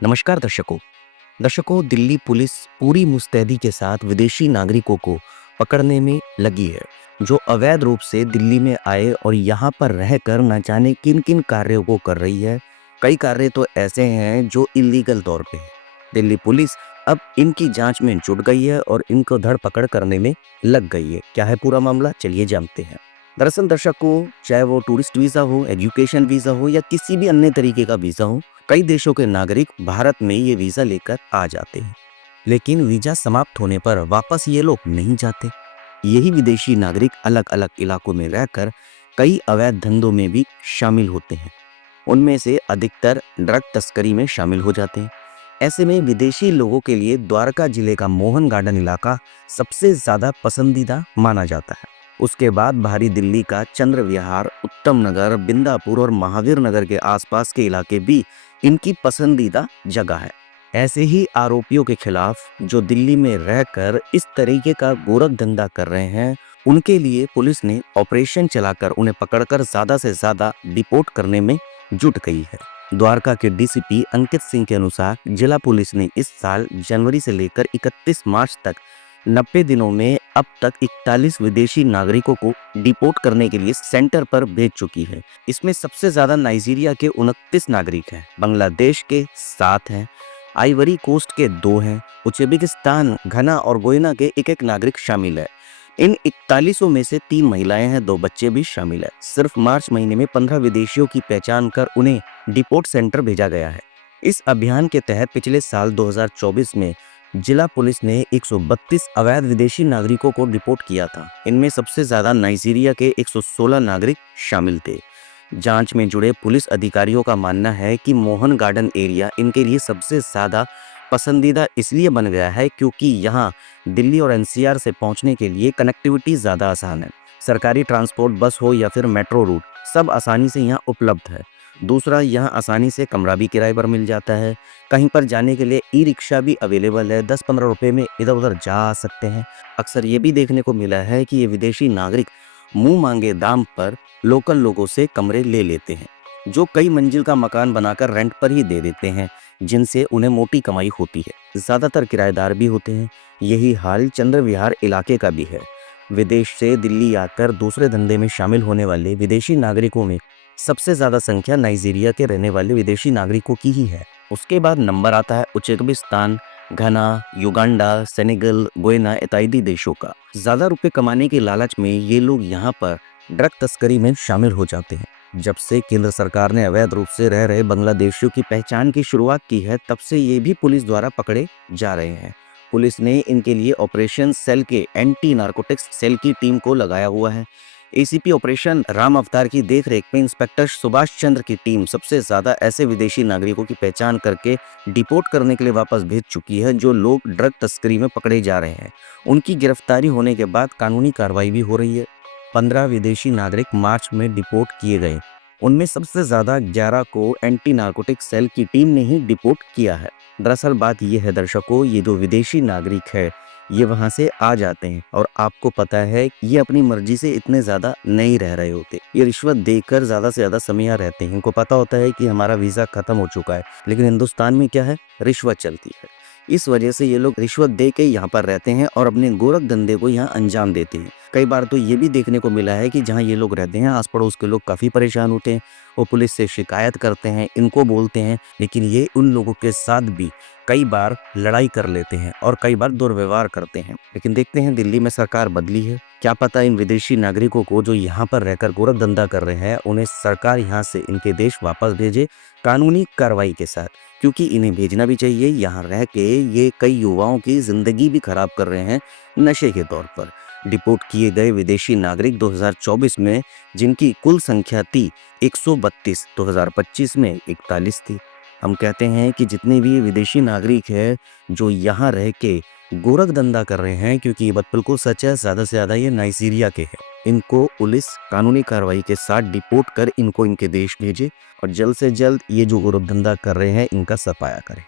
नमस्कार दर्शकों दिल्ली पुलिस पूरी मुस्तैदी के साथ विदेशी नागरिकों को पकड़ने में लगी है जो अवैध रूप से दिल्ली में आए और यहाँ पर रहकर न जाने किन किन कार्यों को कर रही है। कई कार्य तो ऐसे हैं जो इलीगल तौर पे है। दिल्ली पुलिस अब इनकी जांच में जुट गई है और इनको धर पकड़ करने में लग गई है। क्या है पूरा मामला, चलिए जानते हैं। दरअसल दर्शकों, चाहे वो टूरिस्ट वीजा हो, एजुकेशन वीजा हो या किसी भी अन्य तरीके का वीजा हो, कई देशों के नागरिक भारत में ये वीजा लेकर आ जाते हैं, लेकिन वीजा समाप्त होने पर वापस ये लोग नहीं जाते। यही विदेशी नागरिक अलग अलग इलाकों में रहकर कई अवैध धंधों में भी शामिल होते हैं। उनमें से अधिकतर ड्रग तस्करी में शामिल हो जाते हैं। ऐसे में विदेशी लोगों के लिए द्वारका जिले का मोहन गार्डन इलाका सबसे ज्यादा पसंदीदा माना जाता है। उसके बाद भारी दिल्ली का चंद्र विहार, उत्तम नगर, बिंदापुर और महावीर नगर के आसपास के इलाके भी इनकी पसंदीदा जगह है। ऐसे ही आरोपियों के खिलाफ जो दिल्ली में रहकर इस तरीके का गोरख धंधा कर रहे हैं, उनके लिए पुलिस ने ऑपरेशन चलाकर उन्हें पकड़कर ज्यादा से ज्यादा डिपोर्ट करने में जुट गई है। द्वारका के डीसीपी अंकित सिंह के अनुसार जिला पुलिस ने इस साल जनवरी से लेकर 31 मार्च तक 90 दिनों में अब तक 41 विदेशी नागरिकों को डिपोर्ट करने के लिए सेंटर पर भेज चुकी है। इसमें सबसे ज्यादा नाइजीरिया के 29 नागरिक हैं, बांग्लादेश के 7 हैं, आइवरी कोस्ट के 2 हैं, उज्बेकिस्तान, घना और गोयना के एक नागरिक शामिल है। इन 41 में से 3 महिलाएं हैं, 2 बच्चे भी शामिल है। सिर्फ मार्च महीने में 15 विदेशियों की पहचान कर उन्हें डिपोर्ट सेंटर भेजा गया है। इस अभियान के तहत पिछले साल 2024 में जिला पुलिस ने 132 अवैध विदेशी नागरिकों को डिपोर्ट किया था। इनमें सबसे ज्यादा नाइजीरिया के 116 नागरिक शामिल थे। जांच में जुड़े पुलिस अधिकारियों का मानना है कि मोहन गार्डन एरिया इनके लिए सबसे ज्यादा पसंदीदा इसलिए बन गया है क्योंकि यहाँ दिल्ली और एनसीआर से पहुंचने के लिए कनेक्टिविटी ज्यादा आसान है। सरकारी ट्रांसपोर्ट, बस हो या फिर मेट्रो रूट, सब आसानी से यहाँ उपलब्ध है। दूसरा, यहाँ आसानी से कमरा भी किराए पर मिल जाता है। कहीं पर जाने के लिए ई रिक्शा भी अवेलेबल है, 10-15 रुपए में इधर उधर जा आ सकते हैं। अक्सर ये भी देखने को मिला है कि ये विदेशी नागरिक मुंह मांगे दाम पर लोकल लोगों से कमरे ले लेते हैं, जो कई मंजिल का मकान बनाकर रेंट पर ही दे देते हैं, जिनसे उन्हें मोटी कमाई होती है। ज्यादातर किराएदार भी होते हैं। यही हाल चंद्र विहार इलाके का भी है। विदेश से दिल्ली आकर दूसरे धंधे में शामिल होने वाले विदेशी नागरिकों में सबसे ज्यादा संख्या नाइजीरिया के रहने वाले विदेशी नागरिकों की ही है। उसके बाद नंबर आता है उज्बेकिस्तान, घना, युगांडा, सेनेगल, गोयना इत्यादि देशों का। ज्यादा रुपए कमाने के लालच में ये लोग यहाँ पर ड्रग तस्करी में शामिल हो जाते हैं। जब से केंद्र सरकार ने अवैध रूप से रह रहे बांग्लादेशियों की पहचान की शुरुआत की है, तब से ये भी पुलिस द्वारा पकड़े जा रहे हैं। पुलिस ने इनके लिए ऑपरेशन सेल के एंटी नार्कोटिक्स सेल की टीम को लगाया हुआ है। एसीपी ऑपरेशन राम अवतार की देखरेख में इंस्पेक्टर सुभाष चंद्र की टीम सबसे ज्यादा ऐसे विदेशी नागरिकों की पहचान करके डिपोर्ट करने के लिए वापस भेज चुकी है जो लोग ड्रग तस्करी में पकड़े जा रहे हैं। उनकी गिरफ्तारी होने के बाद कानूनी कार्रवाई भी हो रही है। 15 विदेशी नागरिक मार्च में डिपोर्ट किए गए। उनमें सबसे ज्यादा 11 को एंटी नार्कोटिक सेल की टीम ने ही डिपोर्ट किया है। दरअसल बात यह है दर्शकों, ये जो विदेशी नागरिक है ये वहां से आ जाते हैं और आपको पता है ये अपनी मर्जी से इतने ज्यादा नहीं रह रहे होते। ये रिश्वत देकर ज्यादा से ज्यादा समय यहाँ रहते हैं। इनको पता होता है कि हमारा वीजा खत्म हो चुका है, लेकिन हिंदुस्तान में क्या है, रिश्वत चलती है। इस वजह से ये लोग रिश्वत दे के यहाँ पर रहते हैं और अपने गोरख धंधे को यहाँ अंजाम देते हैं। कई बार तो ये भी देखने को मिला है कि जहाँ ये लोग रहते हैं आस पड़ोस के लोग काफी परेशान होते हैं, वो पुलिस से शिकायत करते हैं, इनको बोलते हैं, लेकिन ये उन लोगों के साथ भी कई बार लड़ाई कर लेते हैं और कई बार दुर्व्यवहार करते हैं। लेकिन देखते हैं, दिल्ली में सरकार बदली है, क्या पता इन विदेशी नागरिकों को जो यहाँ पर रहकर गोरख धंधा कर रहे हैं उन्हें सरकार यहाँ से इनके देश वापस भेजे कानूनी कार्रवाई के साथ, क्योंकि इन्हें भेजना भी चाहिए। यहाँ रह के ये कई युवाओं की जिंदगी भी खराब कर रहे हैं नशे के तौर पर। डिपोर्ट किए गए विदेशी नागरिक 2024 में जिनकी कुल संख्या थी 132, 2025 में 41 थी। हम कहते हैं कि जितने भी विदेशी नागरिक हैं जो यहाँ रह के गोरख धंधा कर रहे हैं, क्योंकि ये बात बिल्कुल सच है, ज्यादा से ज्यादा ये नाइजीरिया के हैं, इनको पुलिस कानूनी कार्रवाई के साथ डिपोर्ट कर इनको इनके देश भेजे और जल्द से जल्द ये जो गोरख धंधा कर रहे हैं इनका सफाया करे।